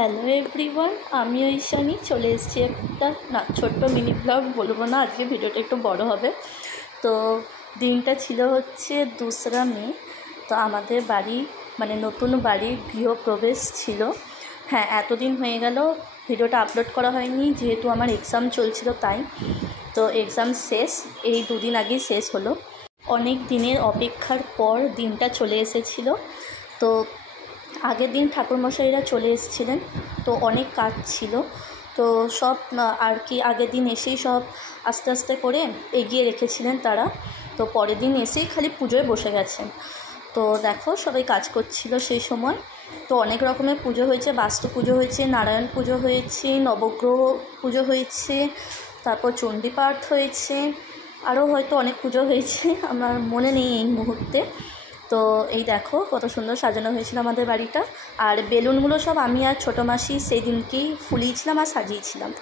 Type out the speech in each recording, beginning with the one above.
Hello everyone, আমি ঐশানী চলে এসেছি একটা ছোট্ট মিনি ব্লগ বলবো না, আজকে ভিডিওটা একটু বড় হবে। তো দিনটা ছিল হচ্ছে 2রা মে। তো আমাদের বাড়ি মানে নতুন বাড়ির গৃহপ্রবেশ ছিল। হ্যাঁ, এতদিন হয়ে গেল ভিডিওটা আপলোড করা হয়নি, যেহেতু আমার এক্সাম চলছিল তাই। তো এক্সাম শেষ, এই 2 দিন আগেই শেষ হলো। অনেক দিনের অপেক্ষার পর দিনটা চলে এসেছিলো। তো আগের দিন ঠাকুরমশাইরা চলে এসেছিলেন, তো অনেক কাজ ছিল। তো সব আর কি আগের দিন এসেই সব আস্তে আস্তে করে এগিয়ে রেখেছিলেন তারা। তো পরের দিন এসেই খালি পুজোয় বসে গেছেন। তো দেখো সবাই কাজ করছিল সেই সময়। তো অনেক রকমের পুজো হয়েছে, বাস্তু পুজো হয়েছে, নারায়ণ পুজো হয়েছে, নবগ্রহ পুজো হয়েছে, তারপর চণ্ডীপাঠ হয়েছে, আরও হয়তো অনেক পুজো হয়েছে, আমার মনে নেই এই মুহূর্তে। তো এই দেখো কত সুন্দর সাজানো হয়েছিল আমাদের বাড়িটা। আর বেলুনগুলো সব আমি আর ছোটো মাসি সেই দিনকেই ফুলিয়েছিলাম আর সাজিয়েছিলাম।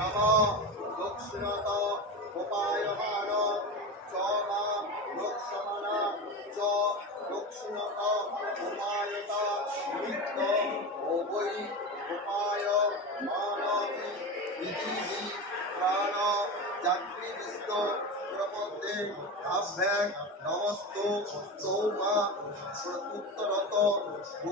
नमो दक्षिणत उपायमान च मा दक्षमन च दक्षिणत उपायत नित्य ओवै उपाय मानवि विधि प्राण जागृविस्त प्रपदे अभ्याग नमस्तु सौमा प्रत्युत्तरत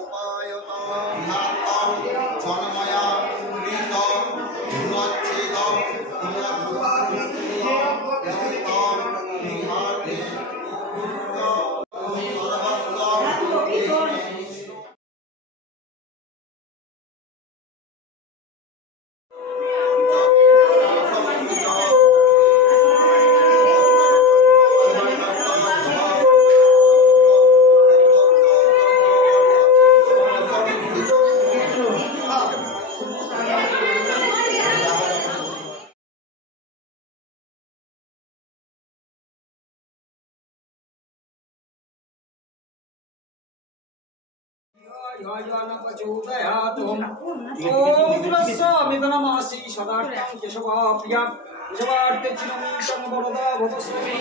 उपायत जनमया कृत मिदनमासी सदार्थं केशवा प्रिया केशवार्थे चिरमीशं वरदा भवस्वामी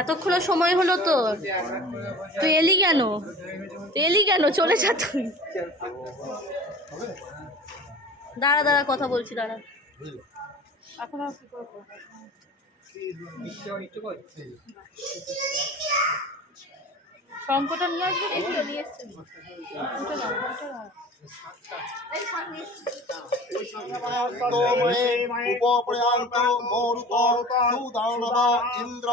এতক্ষণ সময় হলো তো, তুই এলি কেন? চলে যা তুই। দাঁড়া দাঁড়া, কথা বলছি, দাঁড়া। এখন আর কি করবো? শঙ্কটা নিয়ে আসবে, নিয়ে এসছে। इंद्र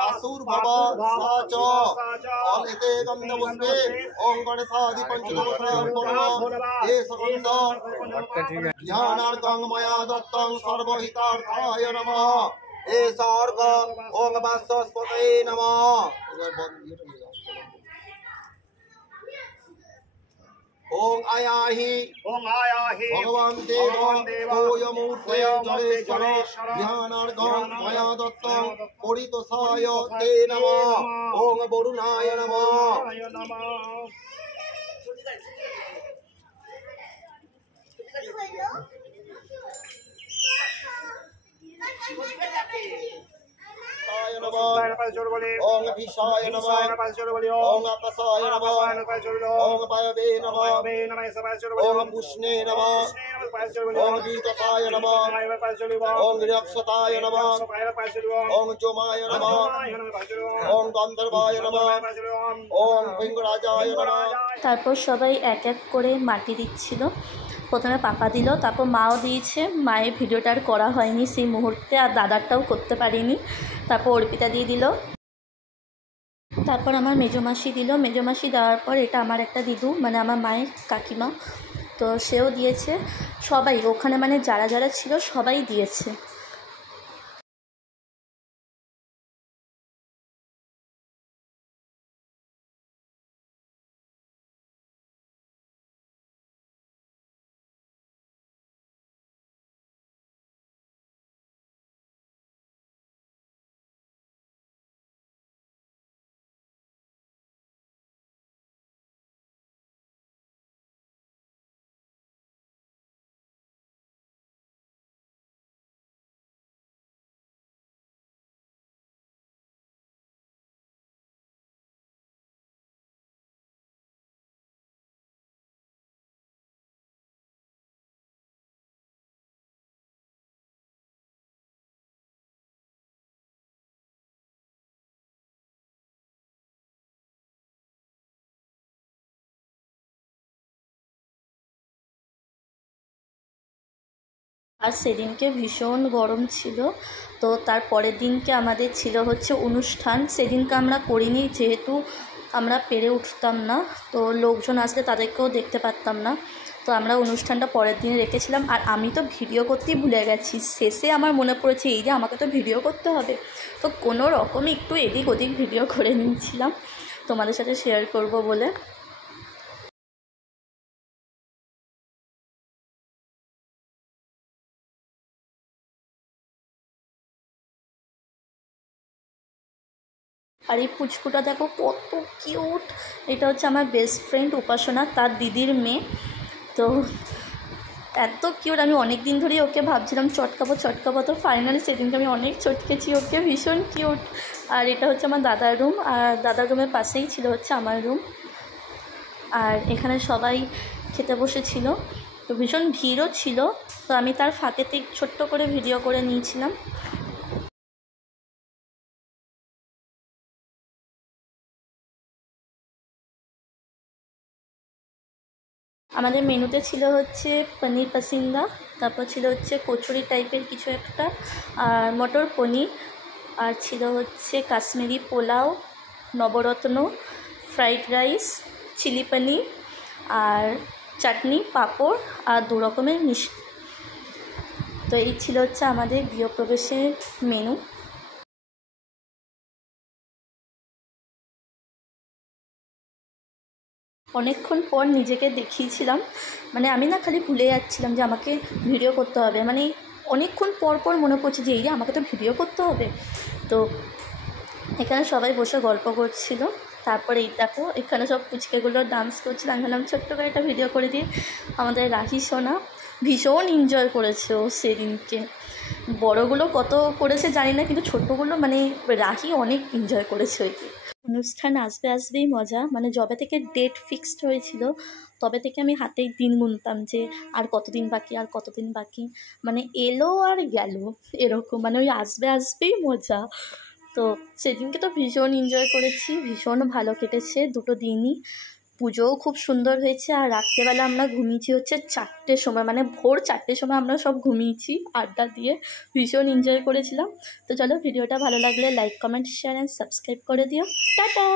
असुर्भव स च गंधपुष्पे ओं गणेशादि ज्ञानार्थं मया दत्तं सर्वहितार्थाय नमः। एष अर्घ ओं वाचस्पतये नमः। ओं आयाहि भगवान देव तोयमूर्ते जलेश्वर ध्यानार्थं मया दत्तं परितोषाय ते नमः। ओं वरुणाय नमः। ओं भीषाय नमः। ओं आकाशाय नमः। ओं वायवे नमः। ओं पुष्णे नमः। ओं वीतसाय नमः। ओं रक्षताय नमः। ओं जोमाय नमः। ओं गंधर्वाय नमः। ओं पिंगराजाय नमः। তারপর সবাই এক এক করে মাটি দিচ্ছিল। প্রথমে পাপা দিল, তারপর মাও দিয়েছে। মায়ের ভিডিওটা আর করা হয়নি সেই মুহূর্তে, আর দাদারটাও করতে পারিনি। তারপর অর্পিতা দিয়ে দিল, তারপর আমার মেজোমাসি দিল। মেজোমাসি দেওয়ার পর এটা আমার একটা দিদু, মানে আমার মায়ের কাকিমা, তো সেও দিয়েছে। সবাই ওখানে মানে যারা যারা ছিল সবাই দিয়েছে। আর সেদিনকে ভীষণ গরম ছিল। তো তার পরের দিনকে আমাদের ছিল হচ্ছে অনুষ্ঠান। সেদিনকে আমরা করিনি, যেহেতু আমরা পেরে উঠতাম না, তো লোকজন আসলে তাদেরকেও দেখতে পারতাম না। তো আমরা অনুষ্ঠানটা পরের দিনে রেখেছিলাম। আর আমি তো ভিডিও করতেই ভুলে গেছি। শেষে আমার মনে পড়েছে এই যে আমাকে তো ভিডিও করতে হবে, তো কোনো রকমে একটু এদিক ওদিক ভিডিও করে নিয়েছিলাম তোমাদের সাথে শেয়ার করব বলে। আর এই পুচকুটা দেখো কত কিউট। এটা হচ্ছে আমার বেস্ট ফ্রেন্ড উপাসনা, তার দিদির মেয়ে। তো এত কিউট, আমি অনেক দিন ধরেই ওকে ভাবছিলাম চটকাবো, তো ফাইনালি সেদিনকে আমি অনেক চটকেছি ওকে, ভীষণ কিউট। আর এটা হচ্ছে আমার দাদার রুম, আর দাদার রুমের পাশেই ছিল হচ্ছে আমার রুম। আর এখানে সবাই খেতে বসেছিল, তো ভীষণ ভিড়ও ছিল। তো আমি তার ফাঁকেতে ছোট্ট করে ভিডিও করে নিয়েছিলাম। আমাদের মেনুতে ছিল হচ্ছে পনির পাসিন্দা, তারপর ছিল হচ্ছে কচুরি টাইপের কিছু একটা, আর মটর পনির, আর ছিল হচ্ছে কাশ্মীরি পোলাও, নবরত্ন, ফ্রাইড রাইস, চিলি পনির, আর চাটনি, পাঁপড়, আর 2 রকমের মিষ্টি। তো এই ছিল হচ্ছে আমাদের গৃহপ্রবেশের মেনু। অনেকক্ষণ পর নিজেকে দেখিয়েছিলাম, মানে আমি না খালি ভুলে যাচ্ছিলাম যে আমাকে ভিডিও করতে হবে, মানে অনেকক্ষণ পর পর মনে পড়ছে যে এই রে আমাকে তো ভিডিও করতে হবে। তো এখানে সবাই বসে গল্প করছিল, তারপরে এই দেখো এখানে সব পুচকেগুলো ডান্স করছিল। আমি ভাবলাম ছোট্ট করে একটা ভিডিও করে দিই। আমাদের রাহি সোনা ভীষণ এনজয় করেছে ও সেদিনকে। বড়গুলো কত করেছে জানি না, কিন্তু ছোটগুলো মানে রাহি অনেক এনজয় করেছে ওই দিন। অনুষ্ঠান আসবেই মজা, মানে যবে থেকে ডেট ফিক্সড হয়েছিল তবে থেকে আমি হাতেই দিন গুনতাম যে আর কতদিন বাকি, মানে এলো আর গেল এরকম, মানে ওই আসবেই মজা। তো সেদিনকে তো ভীষণ এনজয় করেছি, ভীষণ ভালো কেটেছে 2টো দিনই। পুজোও খুব সুন্দর হয়েছে। আর রাত্রেবেলা আমরা ঘুমিয়েছি হচ্ছে 4টের সময়, মানে ভোর 4টের সময় আমরা সব ঘুমিয়েছি আড্ডা দিয়ে, ভীষণ এনজয় করেছিলাম। তো চলো, ভিডিওটা ভালো লাগলে like, comment, share and subscribe করে দিও। টাটা।